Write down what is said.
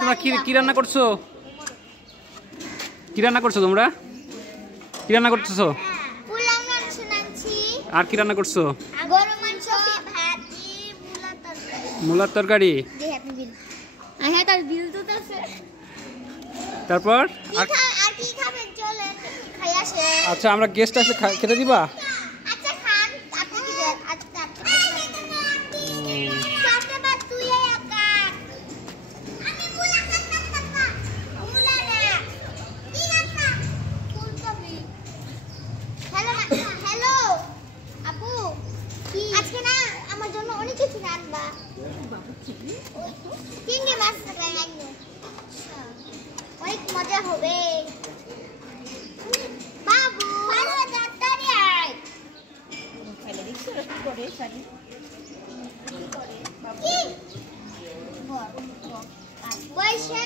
তোমরা কি রান্না করছো? কি রান্না করছো তোমরা? কি রান্না করতেছো? আর কি রান্না করছো? মূলার তরকারি। তারপর আচ্ছা, আমরা গেস্ট আসলে খেতে দিবা? অনেক মজা হবে বাবু। ভালো ডাক্তারি আয় খাইলে দেখছো কি করে শাড়ি কি করে বাবু বল বল বয়সে